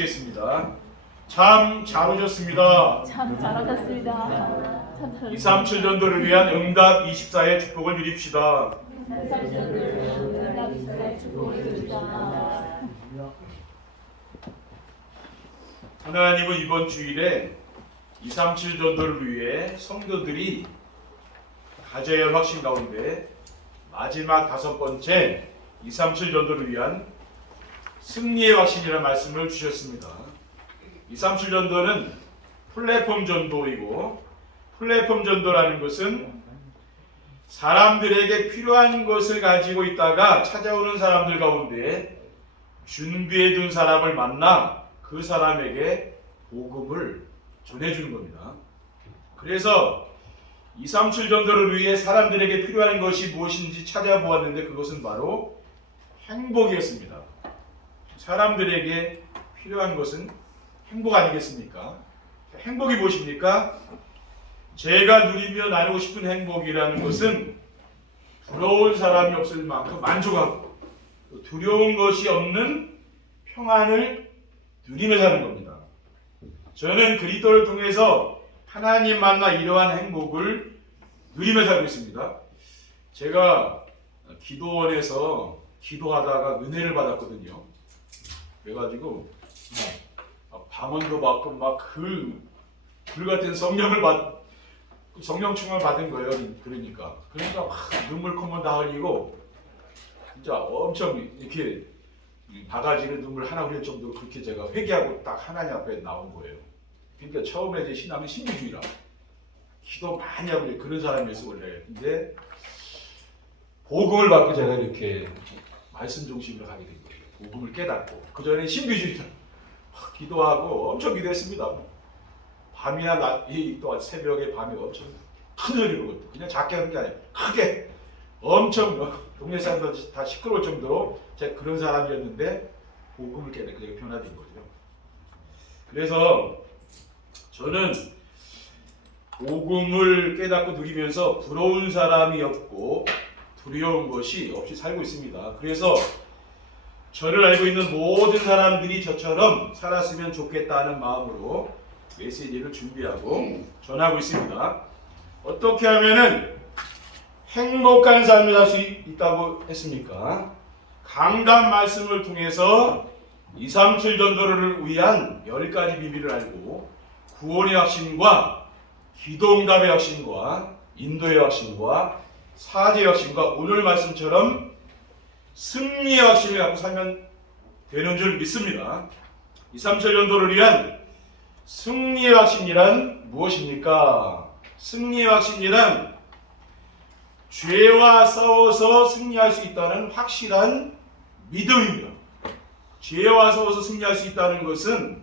겠습니다. 참 잘 오셨습니다. 참 잘하셨습니다. 237 전도를 위한 응답 24의 축복을 누립시다. 하나님은 이번 주일에 237 전도를 위해 성도들이 가져야 할 확신 가운데 마지막 5번째 237 전도를 위한 승리의 확신이라는 말씀을 주셨습니다. 237 전도는 플랫폼 전도이고, 플랫폼 전도라는 것은 사람들에게 필요한 것을 가지고 있다가 찾아오는 사람들 가운데 준비해 둔 사람을 만나 그 사람에게 복음을 전해주는 겁니다. 그래서 237 전도를 위해 사람들에게 필요한 것이 무엇인지 찾아보았는데 그것은 바로 행복이었습니다. 사람들에게 필요한 것은 행복 아니겠습니까? 행복이 무엇입니까? 제가 누리며 나누고 싶은 행복이라는 것은 부러운 사람이 없을 만큼 만족하고 두려운 것이 없는 평안을 누리며 사는 겁니다. 저는 그리스도를 통해서 하나님 만나 이러한 행복을 누리며 살고 있습니다. 제가 기도원에서 기도하다가 은혜를 받았거든요. 그래가지고 방언도 받고 막 불같은 성령충을 받은 거예요. 그러니까 막 눈물 콧물 다 흘리고 진짜 엄청 이렇게 바가지를 눈물 하나 흘릴 정도로 그렇게 제가 회개하고 딱 하나님 앞에 나온 거예요. 그러니까 처음에 제 신앙은 신비주의라 기도 많이 하고 그런 사람이었어 원래. 근데 복음을 받고 제가 이렇게 말씀 중심으로 가게 된 거예요. 복음을 깨닫고. 그 전에 신비주의자 기도하고 엄청 기도했습니다. 밤이나 또 새벽에 밤에 엄청 큰 소리로 그냥 작게 하는 게 아니라 크게 엄청 동네 사람들 다 시끄러울 정도로 제가 그런 사람이었는데 복음을 깨닫고 제가 변화된 거죠. 그래서 저는 복음을 깨닫고 누리면서 부러운 사람이 없고 두려운 것이 없이 살고 있습니다. 그래서 저를 알고 있는 모든 사람들이 저처럼 살았으면 좋겠다는 마음으로 메시지를 준비하고 전하고 있습니다. 어떻게 하면은 행복한 삶을 살 수 있다고 했습니까? 강단 말씀을 통해서 237 전도를 위한 10가지 비밀을 알고 구원의 확신과 기도응답의 확신과 인도의 확신과 사죄의 확신과 오늘 말씀처럼 승리의 확신을 갖고 살면 되는 줄 믿습니다. 237 전도를 위한 승리의 확신이란 무엇입니까? 승리의 확신이란 죄와 싸워서 승리할 수 있다는 확실한 믿음입니다. 죄와 싸워서 승리할 수 있다는 것은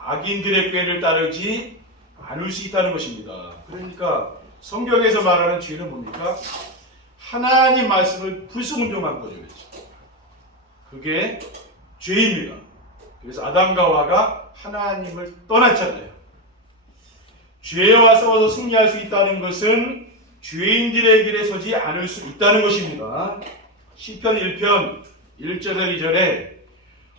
악인들의 꾀를 따르지 않을 수 있다는 것입니다. 그러니까 성경에서 말하는 죄는 뭡니까? 하나님 말씀을 불순종한 거죠. 그게 죄입니다. 그래서 아담과 하와가 하나님을 떠났잖아요. 죄와 싸워서 승리할 수 있다는 것은 죄인들의 길에 서지 않을 수 있다는 것입니다. 시편 1편 1절에서 2절에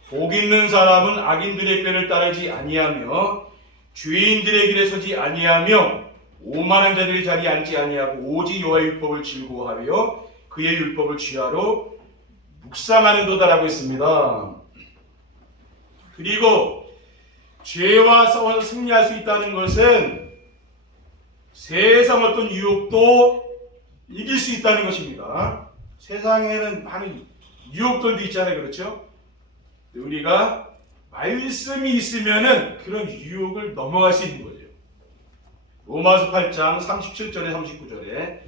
복 있는 사람은 악인들의 꾀를 따르지 아니하며 죄인들의 길에 서지 아니하며 오만한 자들이 자리에 앉지 아니하고 오직 여호와의 율법을 즐거워하며 그의 율법을 취하로 묵상하는도다라고 했습니다. 그리고 죄와 싸워서 승리할 수 있다는 것은 세상 어떤 유혹도 이길 수 있다는 것입니다. 세상에는 많은 유혹들도 있잖아요. 그렇죠? 우리가 말씀이 있으면은 그런 유혹을 넘어갈 수 있는 거죠. 로마서 8장 37절에 39절에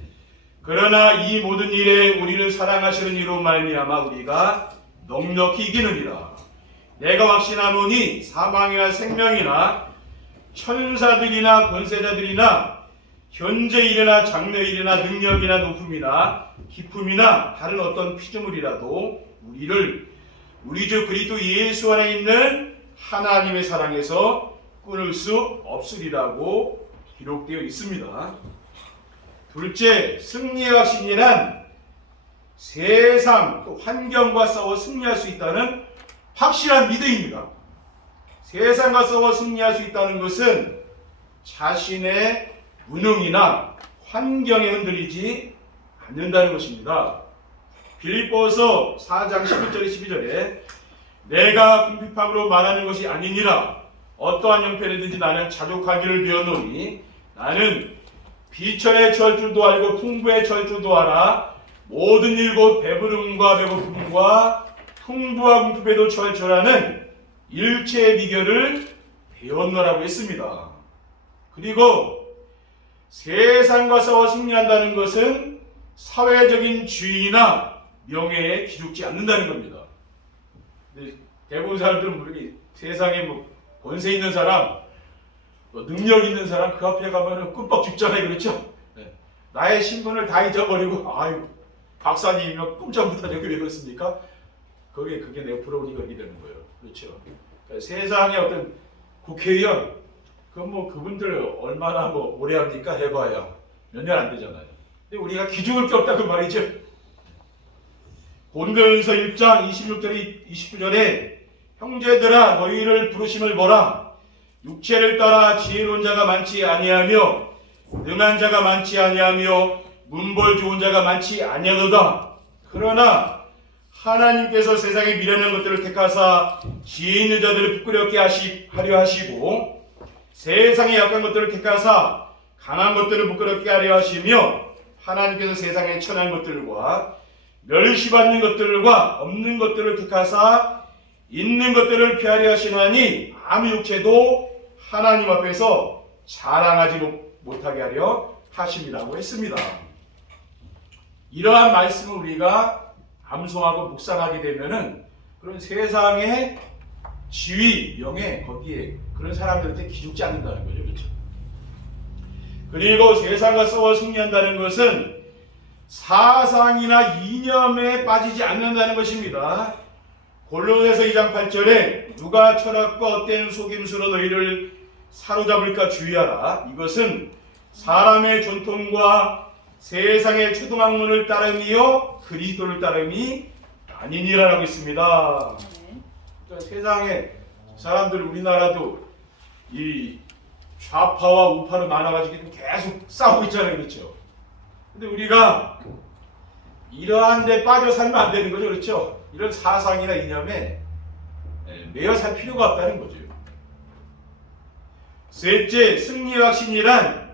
그러나 이 모든 일에 우리를 사랑하시는 이로 말미암아 우리가 넉넉히 이기느니라. 내가 확신하노니 사망이나 생명이나 천사들이나 권세자들이나 현재 일이나 장래 일이나 능력이나 높음이나 기품이나 다른 어떤 피조물이라도 우리를 우리 주 그리스도 예수 안에 있는 하나님의 사랑에서 끊을 수 없으리라고 기록되어 있습니다. 둘째, 승리의 확신이란 세상 또 환경과 싸워 승리할 수 있다는 확실한 믿음입니다. 세상과 싸워 승리할 수 있다는 것은 자신의 무능이나 환경에 흔들리지 않는다는 것입니다. 빌립보서 4장 11절에 12절에 내가 궁핍함으로 말하는 것이 아니니라. 어떠한 형편이든지 나는 자족하기를 배웠노니 나는 비천에 처할 줄도 알고 풍부에 처할 줄도 알아. 모든 일 곧 배부름과 배고픔과 풍부와 궁핍에도 처할 줄 아는 일체의 비결을 배웠노라고 했습니다. 그리고 세상과 싸워 승리한다는 것은 사회적인 지위나 명예에 기죽지 않는다는 겁니다. 대부분 사람들은 모르게 세상에 뭐 권세 있는 사람, 능력 있는 사람 그 앞에 가면은 끔뻑 죽잖아요, 그렇죠? 네. 나의 신분을 다 잊어버리고 아유 박사님이면 꼼짝 못하죠, 그랬습니까? 그게 내 부러우니까 이렇게 되는 거예요, 그렇죠? 그러니까 세상의 어떤 국회의원, 그분들 얼마나 오래 합니까? 해봐야 몇 년 안 되잖아요. 근데 우리가 기죽을 게 없다 그 말이죠. 고린도전서 1장 26절에 29절에 형제들아 너희를 부르심을 보라. 육체를 따라 지혜로운 자가 많지 아니하며 능한 자가 많지 아니하며 문벌 좋은 자가 많지 아니하도다. 그러나 하나님께서 세상에 미련한 것들을 택하사 지혜 있는 자들을 부끄럽게 하려 하시고 세상에 약한 것들을 택하사 강한 것들을 부끄럽게 하려 하시며 하나님께서 세상에 천한 것들과 멸시받는 것들과 없는 것들을 택하사 있는 것들을 피하려 하시나니 아무 육체도 하나님 앞에서 자랑하지 못하게 하려 하심이라고 했습니다. 이러한 말씀을 우리가 암송하고 묵상하게 되면은 그런 세상의 지위, 명예 거기에 그런 사람들한테 기죽지 않는다는 거죠, 그렇죠? 그리고 세상과 싸워 승리한다는 것은 사상이나 이념에 빠지지 않는다는 것입니다. 골로새서 2장 8절에 누가 철학과 헛된 속임수로 너희를 사로잡을까 주의하라. 이것은 사람의 전통과 세상의 초등학문을 따름이요 그리스도를 따름이 아니니라라고 있습니다. 그러니까 세상에 사람들 우리나라도 이 좌파와 우파로 나눠가지고 계속 싸우고 있잖아요, 그렇죠? 근데 우리가 이러한 데 빠져 살면 안 되는 거죠, 그렇죠? 이런 사상이나 이념에 매여 살 필요가 없다는 거죠. 셋째, 승리의 확신이란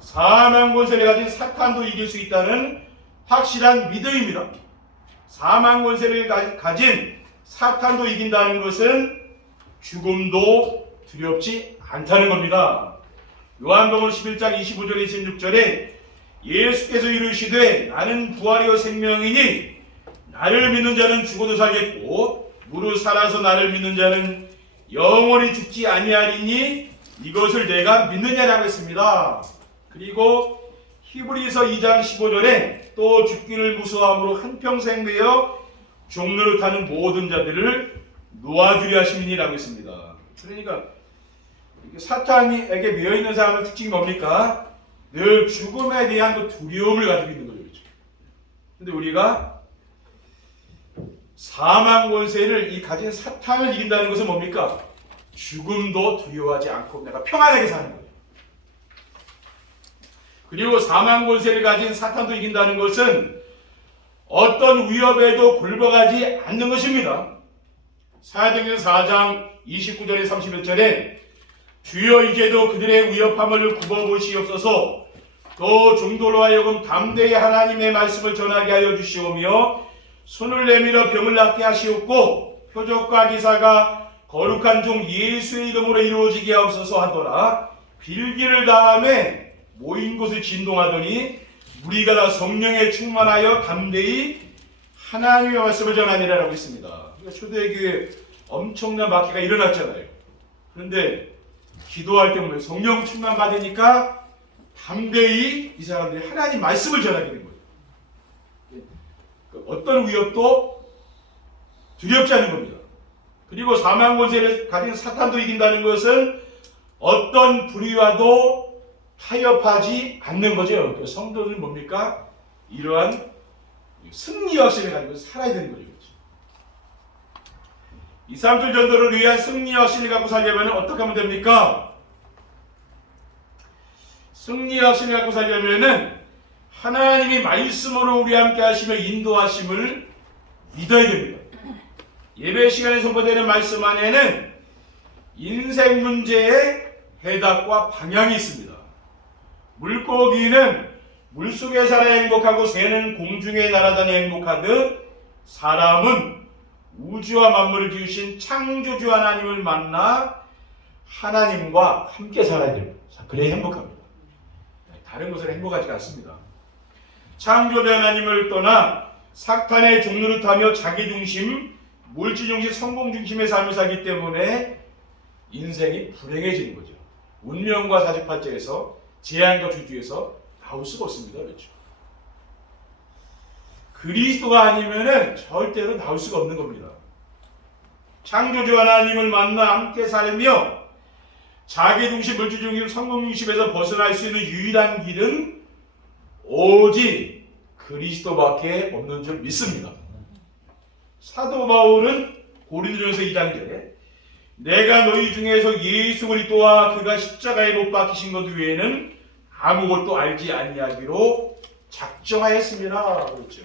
사망 권세를 가진 사탄도 이길 수 있다는 확실한 믿음입니다. 사망 권세를 가진 사탄도 이긴다는 것은 죽음도 두렵지 않다는 겁니다. 요한복음 11장 25절 26절에 예수께서 이르시되 나는 부활이요 생명이니 나를 믿는 자는 죽어도 살겠고 무릇 살아서 나를 믿는 자는 영원히 죽지 아니하리니 이것을 내가 믿느냐라고 했습니다. 그리고 히브리서 2장 15절에 또 죽기를 무서워함으로 한평생 매여 종로를 타는 모든 자들을 놓아주려 하심이니라고 했습니다. 그러니까 사탄에게 매여있는 사람의 특징이 뭡니까? 늘 죽음에 대한 두려움을 가지고 있는 거죠. 그렇죠? 근데 우리가 사망 권세를 이 가진 사탄을 이긴다는 것은 뭡니까? 죽음도 두려워하지 않고 내가 평안하게 사는 거예요. 그리고 사망 권세를 가진 사탄도 이긴다는 것은 어떤 위협에도 굴복하지 않는 것입니다. 사도행전 4장 29절에 31절에 주여 이제도 그들의 위협함을 굽어보시옵소서. 또 종도로 하여금 담대히 하나님의 말씀을 전하게 하여 주시오며 손을 내밀어 병을 낫게 하시옵고 표적과 기사가 거룩한 종 예수의 이름으로 이루어지게 하옵소서 하더라. 빌기를 다함에 모인 곳을 진동하더니 우리가 다 성령에 충만하여 담대히 하나님의 말씀을 전하니라라고 했습니다. 그러니까 초대교회에 엄청난 박해가 일어났잖아요. 그런데 기도할 때 보면 성령 충만 받으니까 담대히 이 사람들이 하나님 말씀을 전하게 된 거예요. 어떤 위협도 두렵지 않은 겁니다. 그리고 사망 권세를 가진 사탄도 이긴다는 것은 어떤 불의와도 타협하지 않는 거죠. 성도는 뭡니까? 이러한 승리 확신을 가지고 살아야 되는 거죠. 237 전도를 위한 승리 확신을 갖고 살려면 어떻게 하면 됩니까? 승리 확신을 갖고 살려면은 하나님이 말씀으로 우리 함께 하시며 인도하심을 믿어야 됩니다. 예배 시간에 선포되는 말씀 안에는 인생 문제의 해답과 방향이 있습니다. 물고기는 물속에 살아 행복하고 새는 공중에 날아다니 행복하듯 사람은 우주와 만물을 지으신 창조주 하나님을 만나 하나님과 함께 살아야 됩니다. 그래야 행복합니다. 다른 것은 행복하지 않습니다. 창조주 하나님을 떠나 사탄의 종로를 타며 자기중심, 물질중심, 성공중심의 삶을 살기 때문에 인생이 불행해지는 거죠. 운명과 사주팔자에서 재앙과 주주에서 나올 수가 없습니다. 그렇죠? 그리스도가 아니면은 절대로 나올 수가 없는 겁니다. 창조주 하나님을 만나 함께 살며 자기중심, 물질중심, 성공중심에서 벗어날 수 있는 유일한 길은 오직 그리스도밖에 없는 줄 믿습니다. 사도 바울은 고린도전서 2장에 내가 너희 중에서 예수 그리스도와 그가 십자가에 못 박히신 것 외에는 아무것도 알지 아니하기로 작정하였습니다. 그렇죠.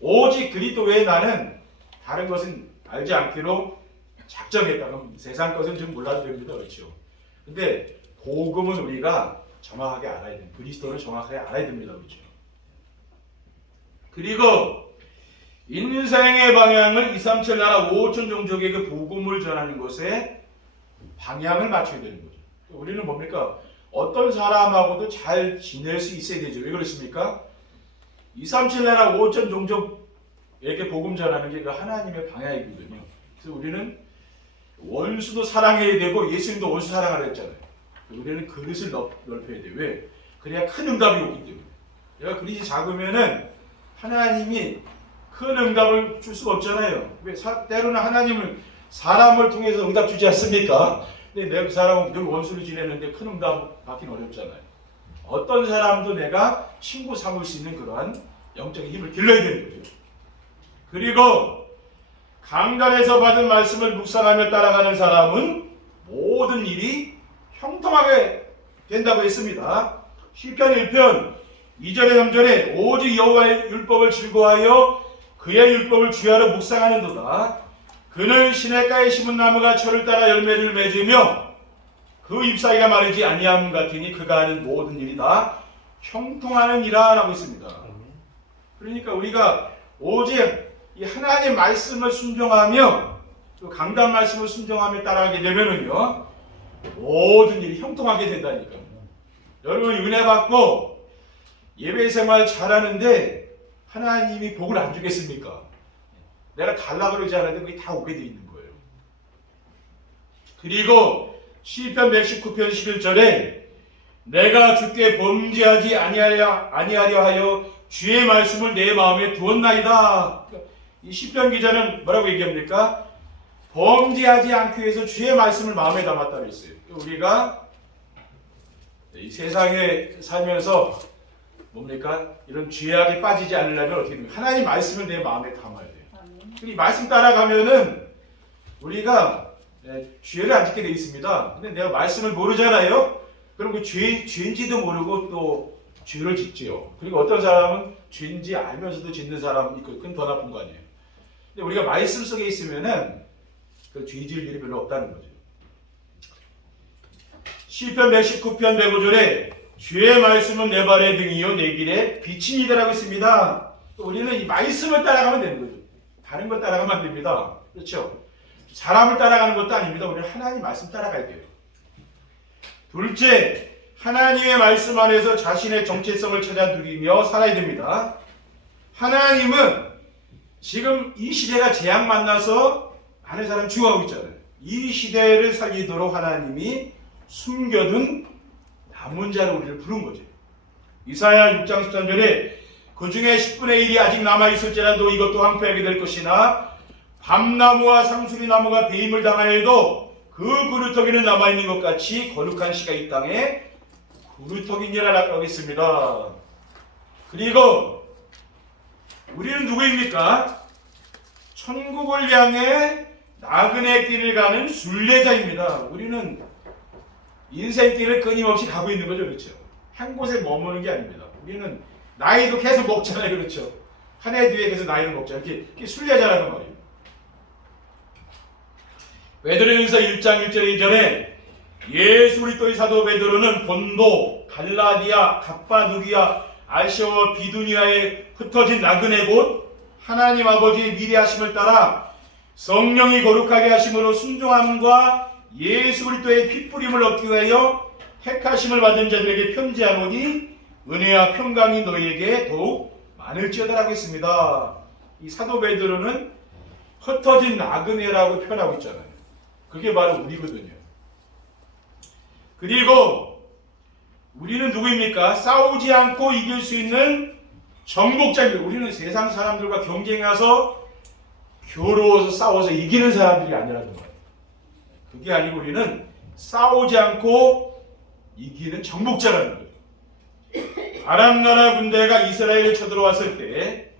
오직 그리스도 외에 나는 다른 것은 알지 않기로 작정했다. 그럼 세상 것은 좀 몰라도 됩니다. 그렇죠. 근데 복음은 우리가 정확하게 알아야 됩니다. 그리스도를 정확하게 알아야 됩니다. 그렇죠. 그리고 인생의 방향을 237 나라 5천 종족에게 그 복음을 전하는 것에 방향을 맞춰야 되는 거죠. 우리는 뭡니까? 어떤 사람하고도 잘 지낼 수 있어야 되죠. 왜 그렇습니까? 237 나라 5천 종족에게 복음 전하는 게 하나님의 방향이거든요. 그래서 우리는 원수도 사랑해야 되고 예수님도 원수 사랑하라 했잖아요. 우리는 그릇을 넓혀야 돼요. 왜? 그래야 큰 응답이 오기 때문에. 내가 그릇이 작으면은 하나님이 큰 응답을 줄 수가 없잖아요. 왜? 때로는 하나님은 사람을 통해서 응답 주지 않습니까? 근데 내가 그 사람은 늘 원수를 지내는데 큰 응답 받기는 어렵잖아요. 어떤 사람도 내가 친구 삼을 수 있는 그러한 영적인 힘을 길러야 되는 거죠. 그리고 강단에서 받은 말씀을 묵상하며 따라가는 사람은 모든 일이 형통하게 된다고 했습니다. 시편 1편 2절에 3절에 오직 여호와의 율법을 즐거워하여 그의 율법을 주야로 묵상하는도다. 그는 시냇가에 심은 나무가 철을 따라 열매를 맺으며 그 잎사귀가 마르지 아니함 같으니 그가 하는 모든 일이 다 형통하는 이라 라고 있습니다. 그러니까 우리가 오직 이 하나님의 말씀을 순종하며 또 강단 말씀을 순종하며 따라가게 되면은요 모든 일이 형통하게 된다니까요. 여러분 은혜 받고 예배 생활 잘하는데 하나님이 복을 안 주겠습니까? 내가 달라고 그러지 않았는데 그게 다 오게 돼 있는 거예요. 그리고 시편 119편 11절에 내가 주께 범죄하지 아니하려 하여 주의 말씀을 내 마음에 두었나이다. 이 시편 기자는 뭐라고 얘기합니까? 범죄하지 않기 위해서 주의 말씀을 마음에 담았다고 했어요. 우리가 이 세상에 살면서 뭡니까? 이런 죄악에 빠지지 않으려면 어떻게 됩니까? 하나님 말씀을 내 마음에 담아야 돼요. 이 말씀 따라가면은 우리가 죄를 안 짓게 돼 있습니다. 근데 내가 말씀을 모르잖아요. 그럼 그 죄인지도 모르고 또 죄를 짓지요. 그리고 어떤 사람은 죄인지 알면서도 짓는 사람이 있고 그건 더 나쁜 거 아니에요. 근데 우리가 말씀 속에 있으면은 그 죄 지을 일이 별로 없다는 거죠. 시편 119편 105절에 주의 말씀은 내 발의 등이요 내 길에 빛이니다라고 있습니다. 또 우리는 이 말씀을 따라가면 되는 거죠. 다른 걸 따라가면 안 됩니다. 그렇죠? 사람을 따라가는 것도 아닙니다. 우리는 하나님 말씀 따라가야 돼요. 둘째, 하나님의 말씀 안에서 자신의 정체성을 찾아 누리며 살아야 됩니다. 하나님은 지금 이 시대가 재앙 만나서 많은 사람 죽어가고 있잖아요. 이 시대를 살리도록 하나님이 숨겨둔 남은 자로 우리를 부른 거죠. 이사야 6장 13절에 그 중에 10분의 1이 아직 남아있을지라도 이것도 황폐하게 될 것이나 밤나무와 상수리나무가 배임을 당하여도 그 그루터기는 남아있는 것 같이 거룩한 씨가 이 땅에 그루터기니라 하겠습니다. 그리고 우리는 누구입니까? 천국을 향해 나그네 길을 가는 순례자입니다. 우리는 인생길을 끊임없이 가고 있는 거죠. 그렇죠? 한 곳에 머무는 게 아닙니다. 우리는 나이도 계속 먹잖아요. 그렇죠? 한 해 뒤에 계속 나이를 먹잖아요. 이게 순례자라는 말이에요. 베드로전서 1장 1절 2절에 예수 그리스도의 사도 베드로는 본도, 갈라디아, 갑바두기아, 아시아와 비두니아에 흩어진 나그네 곳 하나님 아버지의 미래하심을 따라 성령이 거룩하게 하심으로 순종함과 예수 그리스도의 핏부림을 얻기 위하여 택하심을 받은 자들에게 편지하노니 은혜와 평강이 너희에게 더욱 많을지어다라고 했습니다. 이 사도 베드로는 흩어진 나그네라고 표현하고 있잖아요. 그게 바로 우리거든요. 그리고 우리는 누구입니까? 싸우지 않고 이길 수 있는 정복자입니다. 우리는 세상 사람들과 경쟁해서 겨루어서 싸워서 이기는 사람들이 아니라는 거예요. 그게 아니고 우리는 싸우지 않고 이기는 정복자라는 거예요. 아람 나라 군대가 이스라엘에 쳐들어왔을 때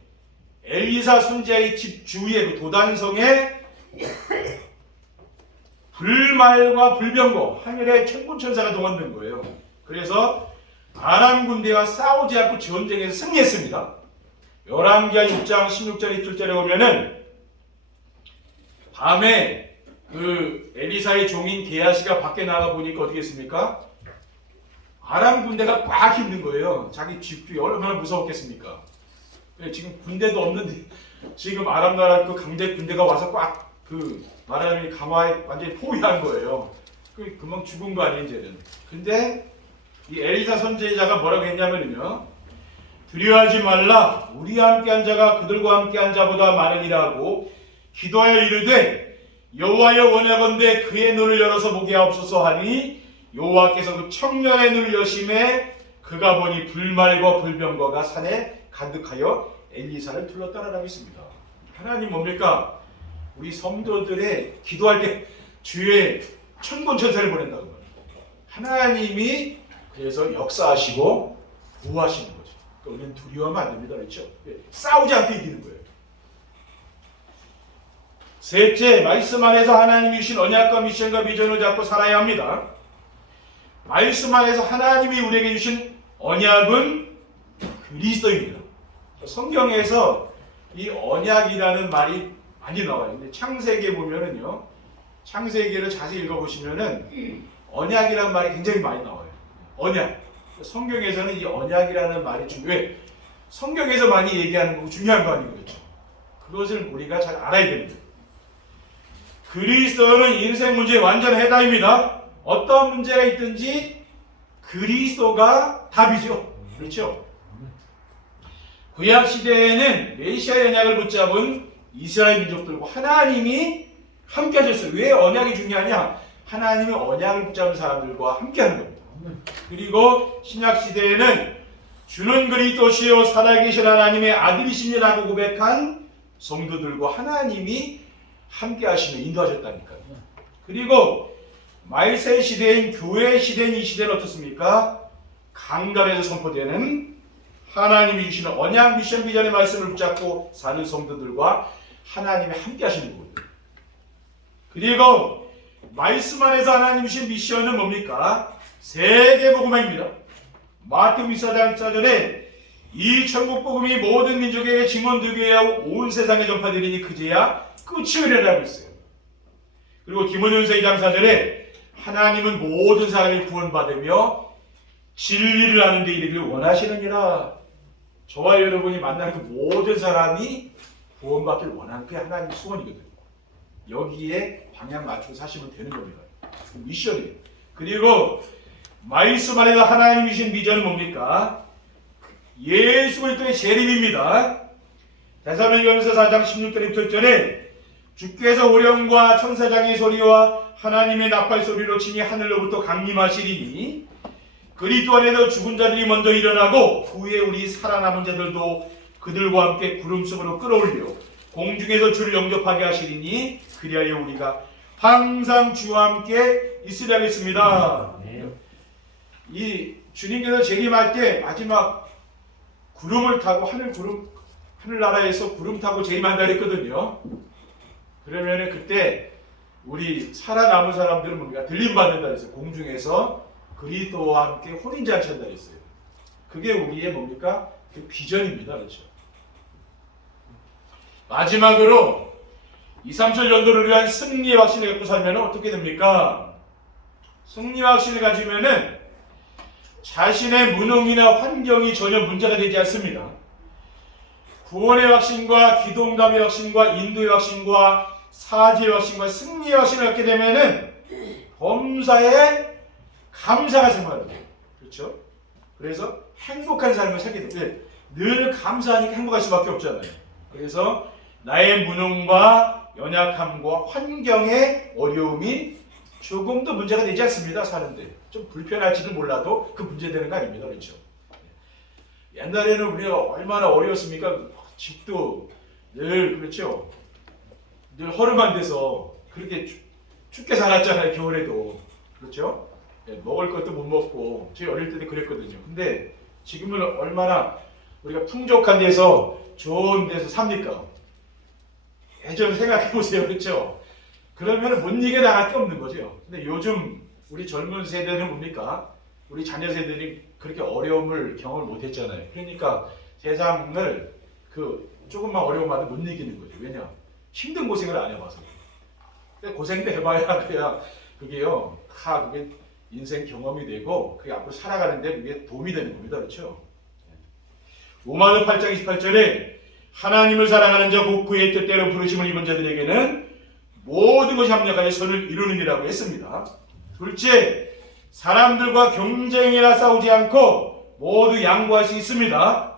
엘리사 선지자의 집 주위의 그 도단성에 불말과 불병거 하늘의 천군천사가 동원된 거예요. 그래서 아람 군대와 싸우지 않고 전쟁에서 승리했습니다. 열왕기하 6장 16절 17절에 보면은 밤에 그 엘리사의 종인 게하시가 밖에 나가 보니까 어떻게 했습니까? 아람 군대가 꽉 있는 거예요. 자기 집주에 얼마나 무서웠겠습니까? 지금 군대도 없는데 지금 아람 나라 그 강대 군대가 와서 꽉 그 말하자면 강화에 완전히 포위한 거예요. 금방 죽은 거 아니에요, 이제는. 근데 이 엘리사 선지자가 뭐라고 했냐면요. 두려워하지 말라. 우리와 함께한 자가 그들과 함께한 자보다 많으니라 하고 기도하여 이르되 여호와여 원하건대 그의 눈을 열어서 보게 하옵소서 하니 여호와께서 그 청년의 눈을 여심해 그가 보니 불말과 불병거가 산에 가득하여 엘리사를 둘렀다라고 있습니다. 하나님 뭡니까? 우리 성도들의 기도할 때 주의 천군천사를 보낸다는 거예요. 하나님이 그래서 역사하시고 구하시는 거죠. 그러니까 우리는 두려워하면 안 됩니다. 그렇죠? 싸우지 않고 이기는 거예요. 셋째, 말씀 안에서 하나님이 주신 언약과 미션과 비전을 잡고 살아야 합니다. 말씀 안에서 하나님이 우리에게 주신 언약은 그리스도입니다. 성경에서 이 언약이라는 말이 많이 나와요. 근데 창세기에 보면은요, 창세기를 자세히 읽어보시면은 언약이라는 말이 굉장히 많이 나와요. 언약. 성경에서는 이 언약이라는 말이 중요해. 성경에서 많이 얘기하는 거고 중요한 거 아니에요, 그렇죠? 그것을 우리가 잘 알아야 됩니다. 그리스도는 인생 문제의 완전 해답입니다. 어떤 문제가 있든지 그리스도가 답이죠. 그렇죠? 구약 시대에는 메시아의 언약을 붙잡은 이스라엘 민족들과 하나님이 함께 하셨어요. 왜 언약이 중요하냐? 하나님의 언약을 붙잡은 사람들과 함께 하는 겁니다. 그리고 신약 시대에는 주는 그리스도시요 살아계신 하나님의 아들이시니라고 고백한 성도들과 하나님이 함께 하시며 인도하셨다니까요. 그리고 말세 시대인 교회 시대인 이 시대는 어떻습니까? 강단에서 선포되는 하나님이 주시는 언약 미션 비전의 말씀을 붙잡고 사는 성도들과 하나님이 함께 하시는 거예요. 그리고 말씀 안에서 하나님이 주신 미션은 뭡니까? 세계복음화입니다. 마태복음 24장 14절에 이 천국복음이 모든 민족에게 증언되게 하고 온 세상에 전파되리니 그제야 끝이 오리라고 했어요. 그리고 디모데전서 2장 4절에 하나님은 모든 사람이 구원받으며 진리를 아는 데 이르기를 원하시느니라. 저와 여러분이 만나는 그 모든 사람이 구원받기를 원하는 게 하나님의 소원이거든요. 여기에 방향 맞춰서 사시면 되는 겁니다. 미션이에요. 그리고 말씀 안에서 하나님이 주신 비전은 뭡니까? 예수 그리스도의 재림입니다. 데살로니가전서 4장 16절 17절에 주께서 호령과 천사장의 소리와 하나님의 나팔 소리로 친히 하늘로부터 강림하시리니 그리스도 안에서 죽은 자들이 먼저 일어나고 후에 우리 살아남은 자들도 그들과 함께 구름 속으로 끌어올려 공중에서 주를 영접하게 하시리니 그리하여 우리가 항상 주와 함께 있으려 하겠습니다. 이 주님께서 재림할 때 마지막 구름을 타고 하늘나라에서 구름 타고 재림한다 그랬거든요. 그러면은 그때 우리 살아남은 사람들은 뭡니까? 들림받는다 그랬어요. 공중에서 그리스도와 함께 혼인잔치 한다 그랬어요. 그게 우리의 뭡니까? 그 비전입니다. 그렇죠? 마지막으로 2, 3절 연도를 위한 승리의 확신을 갖고 살면 어떻게 됩니까? 승리의 확신을 가지면은 자신의 무능이나 환경이 전혀 문제가 되지 않습니다. 구원의 확신과 기도응답의 확신과 인도의 확신과 사죄의 확신과 승리의 확신을 갖게 되면은 범사에 감사가 생활합니다. 그렇죠? 그래서 행복한 삶을 살게 됩니다. 늘 감사하니까 행복할 수밖에 없잖아요. 그래서 나의 무능과 연약함과 환경의 어려움이 조금도 문제가 되지 않습니다. 사는데 좀 불편할지도 몰라도 그 문제되는 거 아닙니다. 그렇죠? 옛날에는 우리가 얼마나 어려웠습니까? 집도 늘 그렇죠. 늘 허름한 데서 그렇게 춥게 살았잖아요. 겨울에도 그렇죠. 먹을 것도 못 먹고 저희 어릴 때도 그랬거든요. 근데 지금은 얼마나 우리가 풍족한 데서 좋은 데서 삽니까? 예전 생각해 보세요. 그렇죠? 그러면 못 이겨 나갈 게 없는 거죠. 근데 요즘 우리 젊은 세대는 뭡니까? 우리 자녀 세대들이 그렇게 어려움을 경험을 못 했잖아요. 그러니까 세상을 그 조금만 어려움만 못 이기는 거죠. 왜냐? 힘든 고생을 안 해봐서. 근데 고생도 해봐야 그게요. 다 그게 인생 경험이 되고 그게 앞으로 살아가는데 그게 도움이 되는 겁니다. 그렇죠? 로마서 8장 28절에 하나님을 사랑하는 자 곧 그의 뜻대로 부르심을 입은 자들에게는 모든 것이 합력하여 선을 이루느니라고 했습니다. 둘째, 사람들과 경쟁이나 싸우지 않고 모두 양보할 수 있습니다.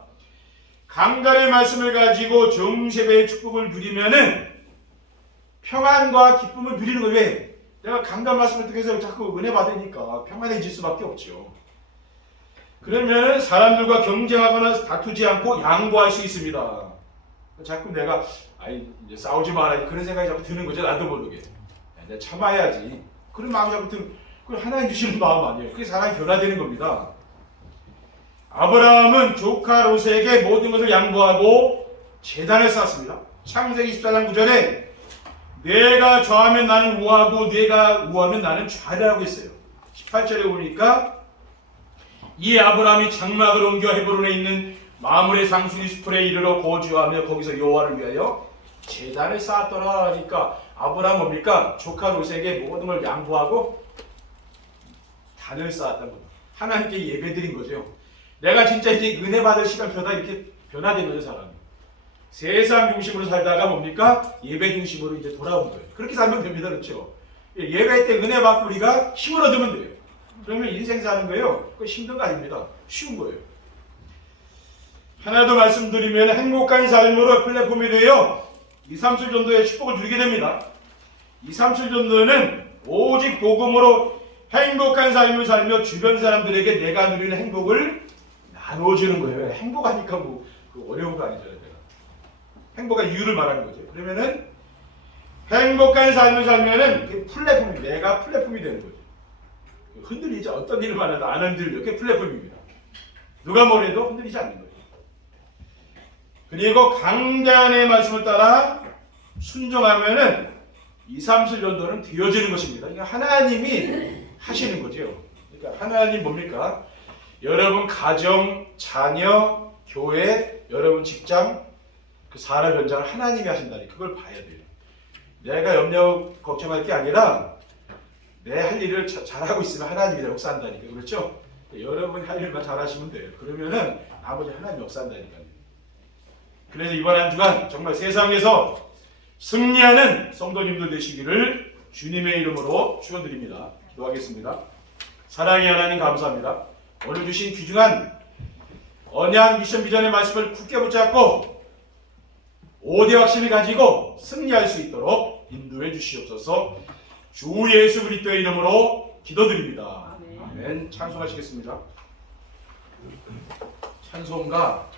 강단의 말씀을 가지고 정세배의 축복을 누리면은 평안과 기쁨을 누리는 거예요. 왜? 내가 강단 말씀을 통해서 자꾸 은혜 받으니까 평안해질 수밖에 없죠. 그러면은 사람들과 경쟁하거나 다투지 않고 양보할 수 있습니다. 자꾸 내가 이제 싸우지 마라 그런 생각이 자꾸 드는 거죠. 나도 모르게. 내가 참아야지. 그런 마음이 자꾸 드는. 그 하나님 주시는 마음 아니에요. 그게 사람이 변화되는 겁니다. 아브라함은 조카 롯에게 모든 것을 양보하고 제단을 쌓았습니다. 창세기 24장 9절에 내가 좌하면 나는 우하고 내가 우하면 나는 좌라고 했어요. 18절에 보니까 이에 아브라함이 장막을 옮겨 헤브론에 있는 마물의 상수리 수풀에 이르러 거주하며 거기서 여호와를 위하여 제단을 쌓았더라. 그러니까 아브라함 뭡니까? 조카 롯에게 모든 걸 양보하고 단을 쌓았다는 겁니다. 하나님께 예배드린 거죠. 내가 진짜 이제 은혜 받을 시간표다 이렇게 변화된 거죠. 사람이. 세상 중심으로 살다가 뭡니까? 예배 중심으로 이제 돌아온 거예요. 그렇게 살면 됩니다. 그렇죠? 예배 때 은혜 받고 우리가 힘을 얻으면 돼요. 그러면 인생 사는 거예요. 그거 힘든 거 아닙니다. 쉬운 거예요. 하나 더 말씀드리면 행복한 삶으로 플랫폼이 되어 2, 3칠 정도의 축복을 누리게 됩니다. 2, 3칠 정도는 오직 복음으로 행복한 삶을 살며 주변 사람들에게 내가 누리는 행복을 나눠주는 거예요. 행복하니까 뭐 어려운 거 아니잖아요. 행복한 이유를 말하는 거죠. 그러면은 행복한 삶을 살면은 그 플랫폼이 내가 플랫폼이 되는 거죠. 흔들리지 어떤 일을 말해도 안 흔들려. 그게 플랫폼입니다. 누가 뭐래도 흔들리지 않는 거예요. 그리고 강단의 말씀을 따라 순종하면은 2, 3칠 정도는 되어지는 것입니다. 그러니까 하나님이 하시는 거죠. 그러니까 하나님 뭡니까? 여러분 가정, 자녀, 교회, 여러분 직장, 그 산업 현장을 하나님이 하신다니 그걸 봐야 돼요. 내가 염려 걱정할 게 아니라 내 할 일을 잘하고 있으면 하나님이 역사한다니까. 그렇죠? 여러분이 할 일만 잘하시면 돼요. 그러면은 나머지 하나님이 역사한다니까요. 그래서 이번 한 주간 정말 세상에서 승리하는 성도님들 되시기를 주님의 이름으로 축원드립니다. 기도하겠습니다. 사랑의 하나님 감사합니다. 오늘 주신 귀중한 언약 미션 비전의 말씀을 굳게 붙잡고 5대 확신을 가지고 승리할 수 있도록 인도해 주시옵소서. 주 예수 그리스도의 이름으로 기도드립니다. 아멘. 찬송하시겠습니다. 찬송가